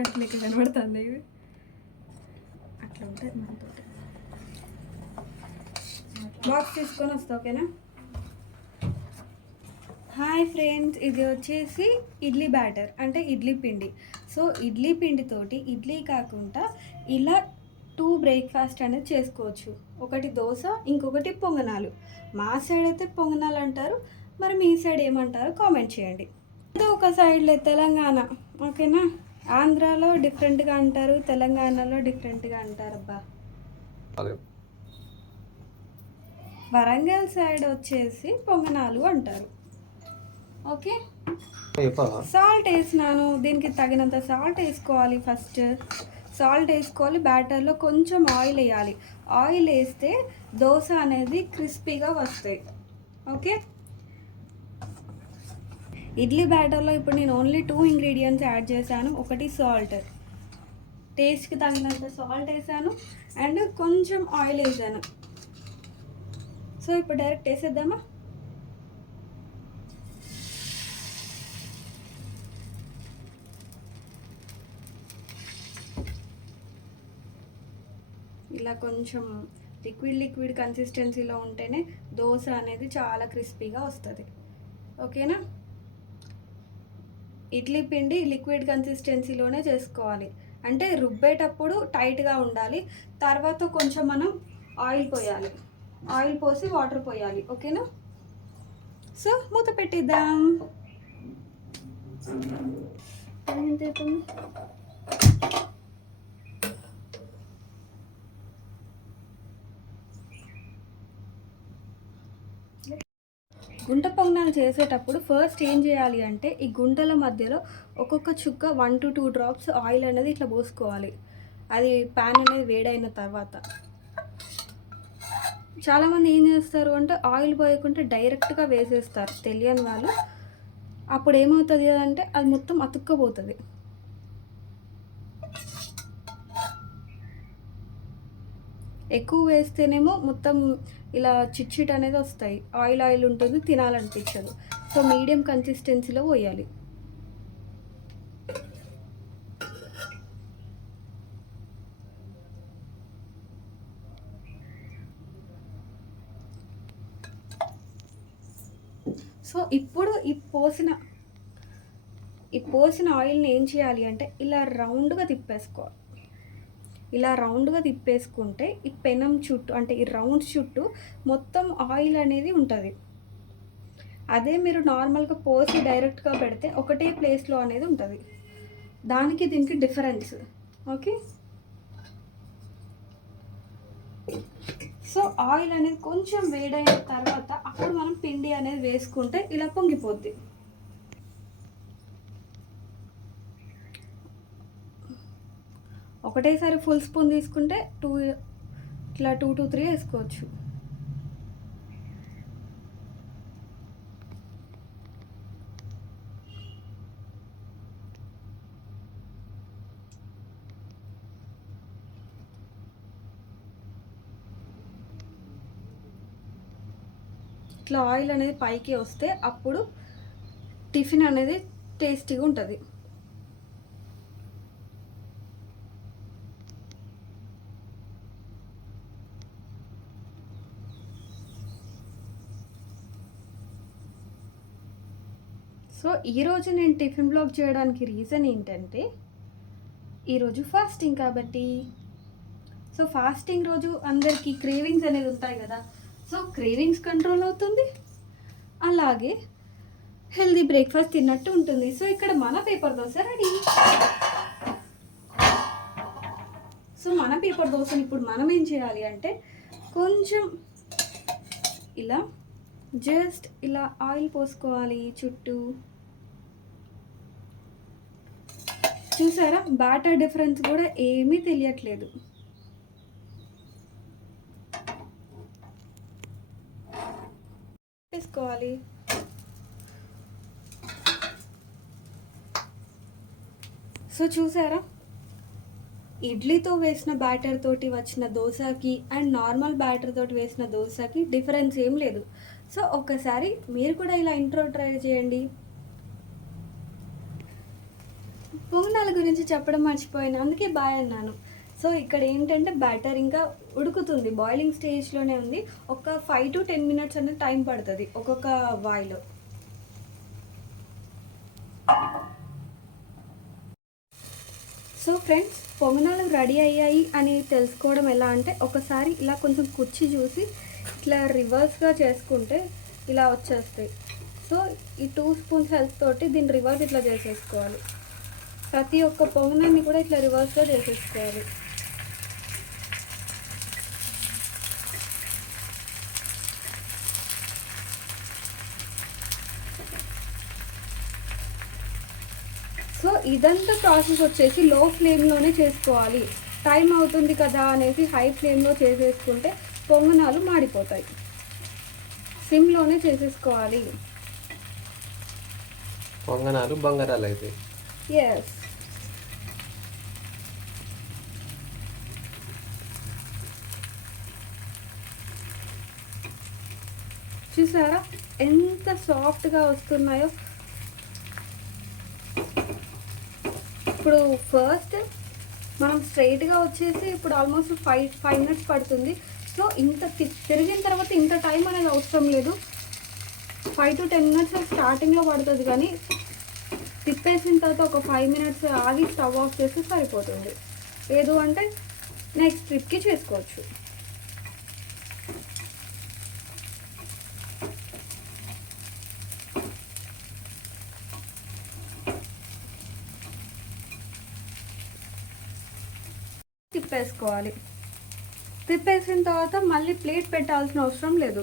Pant లెక్క కనబడుతుంది ఇది. అట్లా ఉంటుంది మనతో. బాక్స్ తీసుకొని వస్తా, ఓకేనా? హాయ్ ఫ్రెండ్స్, ఇది వచ్చేసి ఇడ్లీ బ్యాటర్ అంటే ఇడ్లీ పిండి. సో ఇడ్లీ పిండితోటి ఇడ్లీ కాకుండా ఇలా 2 బ్రేక్ఫాస్ట్ అనేది చేసుకోవచ్చు. ఒకటి దోశ, ఇంకొకటి పొంగనాలు. మా సైడ్ అయితే పొంగనాలు అంటారు, మరి మీ సైడ్ ఏమంటారో కామెంట్ చేయండి. ఇది ఒక సైడ్లే తెలంగాణ, ఓకేనా? ఆంధ్రాలో డిఫరెంట్గా అంటారు, తెలంగాణలో డిఫరెంట్గా అంటారు. అబ్బా, వరంగల్ సైడ్ వచ్చేసి పొంగనాలు అంటారు. ఓకే, సాల్ట్ వేసినాను. దీనికి తగినంత సాల్ట్ వేసుకోవాలి. ఫస్ట్ సాల్ట్ వేసుకోవాలి. బ్యాటర్లో కొంచెం ఆయిల్ వేయాలి. ఆయిల్ వేస్తే దోశ అనేది క్రిస్పీగా వస్తాయి. ఓకే, ఇడ్లీ బ్యాటర్లో ఇప్పుడు నేను ఓన్లీ 2 ఇంగ్రీడియంట్స్ యాడ్ చేశాను. ఒకటి సాల్ట్, టేస్ట్కి తగినంత సాల్ట్ వేసాను, అండ్ కొంచెం ఆయిల్ వేసాను. సో ఇప్పుడు డైరెక్ట్ వేసేద్దామా? ఇలా కొంచెం లిక్విడ్ కన్సిస్టెన్సీలో ఉంటేనే దోశ అనేది చాలా క్రిస్పీగా వస్తుంది. ఓకేనా? ఇడ్లీ పిండి లిక్విడ్ కన్సిస్టెన్సీలోనే చేసుకోవాలి. అంటే రుబ్బేటప్పుడు టైట్గా ఉండాలి. తర్వాత కొంచెం మనం ఆయిల్ పోయాలి. ఆయిల్ పోసి వాటర్ పోయాలి. ఓకేనా? సో మూత పెట్టిద్దాం. గుంట పొంగనాలు చేసేటప్పుడు ఫస్ట్ ఏం చేయాలి అంటే ఈ గుంటల మధ్యలో ఒక్కొక్క చుక్క 1 to 2 drops ఆయిల్ అనేది ఇట్లా పోసుకోవాలి. అది ప్యాన్ అనేది వేడైన తర్వాత. చాలామంది ఏం చేస్తారు అంటే ఆయిల్ పోయకుండా డైరెక్ట్గా వేసేస్తారు, తెలియని వాళ్ళు. అప్పుడు ఏమవుతుంది అంటే అది మొత్తం అతుక్కపోతుంది. ఎక్కువ వేస్తేనేమో మొత్తం ఇలా చిట్ అనేది వస్తాయి. ఆయిల్ ఉంటుంది, తినాలనిపించదు. సో మీడియం కన్సిస్టెన్సీలో పోయాలి. సో ఇప్పుడు ఈ పోసిన ఆయిల్ని ఏం చేయాలి అంటే ఇలా రౌండ్గా తిప్పేసుకోవాలి. ఇలా రౌండ్గా తిప్పేసుకుంటే ఈ పెనం చుట్టూ అంటే ఈ రౌండ్ చుట్టూ మొత్తం ఆయిల్ అనేది ఉంటుంది. అదే మీరు నార్మల్గా పోసి డైరెక్ట్గా పెడితే ఒకటే ప్లేస్లో అనేది ఉంటుంది. దానికి దీనికి డిఫరెన్స్. ఓకే, సో ఆయిల్ అనేది కొంచెం వేడైన తర్వాత అప్పుడు మనం పిండి అనేది వేసుకుంటే ఇలా పొంగిపోద్ది. ఒకటేసారి ఫుల్ స్పూన్ తీసుకుంటే ఇట్లా 2 to 3 వేసుకోవచ్చు. ఇట్లా ఆయిల్ అనేది పైకి వస్తే అప్పుడు టిఫిన్ అనేది టేస్టీగా ఉంటుంది. సో ఈరోజు నేను టిఫిన్ బ్లాగ్ చేయడానికి రీజన్ ఏంటంటే ఈరోజు ఫాస్టింగ్ కాబట్టి. సో ఫాస్టింగ్ రోజు అందరికీ క్రేవింగ్స్ అనేది ఉంటాయి కదా. సో క్రేవింగ్స్ కంట్రోల్ అవుతుంది, అలాగే హెల్దీ బ్రేక్ఫాస్ట్ తిన్నట్టు ఉంటుంది. సో ఇక్కడ మన పేపర్ దోశ రెడీ. సో మన పేపర్ దోశని ఇప్పుడు మనం ఏం చేయాలి అంటే కొంచెం ఇలా జస్ట్ ఇలా ఆయిల్ పోసుకోవాలి చుట్టూ. చూసారా, బ్యాటర్ డిఫరెన్స్ కూడా ఏమీ తెలియట్లేదు. వేసుకోవాలి. సో చూసారా, ఇడ్లీతో వేసిన బ్యాటర్ తోటి వచ్చిన దోశకి అండ్ నార్మల్ బ్యాటర్ తోటి వేసిన దోశకి డిఫరెన్స్ ఏం లేదు. సో ఒక్కసారి మీరు కూడా ఇలా ఇంట్రో ట్రై చేయండి. పొంగనాల గురించి చెప్పడం మర్చిపోయాను, అందుకే బాయ్ అన్నాను. సో ఇక్కడ ఏంటంటే బ్యాటర్ ఇంకా ఉడుకుతుంది, బాయిలింగ్ స్టేజ్లోనే ఉంది. ఒక 5 to 10 మినిట్స్ అనేది టైం పడుతుంది ఒక్కొక్క వాయిలో. సో ఫ్రెండ్స్, పొంగనాలు రెడీ అయ్యాయి అని తెలుసుకోవడం ఎలా అంటే, ఒకసారి ఇలా కొంచెం కుర్చీ చూసి ఇట్లా రివర్స్గా చేసుకుంటే ఇలా వచ్చేస్తాయి. సో ఈ 2 స్పూన్స్ హెల్ప్ తోటి దీన్ని రివర్స్ ఇట్లా చేసేసుకోవాలి. ప్రతి ఒక్క పొంగనాన్ని కూడా ఇట్లా రివర్స్గా చేసేసుకోవాలి. సో ఇదంతా ప్రాసెస్ వచ్చేసి లో ఫ్లేమ్లోనే చేసుకోవాలి. టైం అవుతుంది కదా అనేసి హై ఫ్లేమ్లో చేసేసుకుంటే పొంగనాలు మాడిపోతాయి. సిమ్లోనే చేసేసుకోవాలి. పొంగనాలు బంగారాలు అయితే ఎస్. చూసారా ఎంత సాఫ్ట్గా వస్తున్నాయో. ఇప్పుడు ఫస్ట్ మనం స్ట్రైట్గా వచ్చేసి ఇప్పుడు ఆల్మోస్ట్ 5 మినిట్స్ పడుతుంది. సో ఇంత తిరిగిన తర్వాత ఇంత టైం అనేది అవసరం లేదు. 5 to 10 మినిట్స్ స్టార్టింగ్లో పడుతుంది, కానీ తిప్పేసిన తర్వాత ఒక 5 మినిట్స్ ఆగి స్టవ్ ఆఫ్ చేస్తే సరిపోతుంది. లేదు అంటే నెక్స్ట్ ట్రిప్కి చేసుకోవచ్చు. తిప్పేసుకోవాలి. తిప్పేసిన తర్వాత మళ్ళీ ప్లేట్ పెట్టాల్సిన అవసరం లేదు.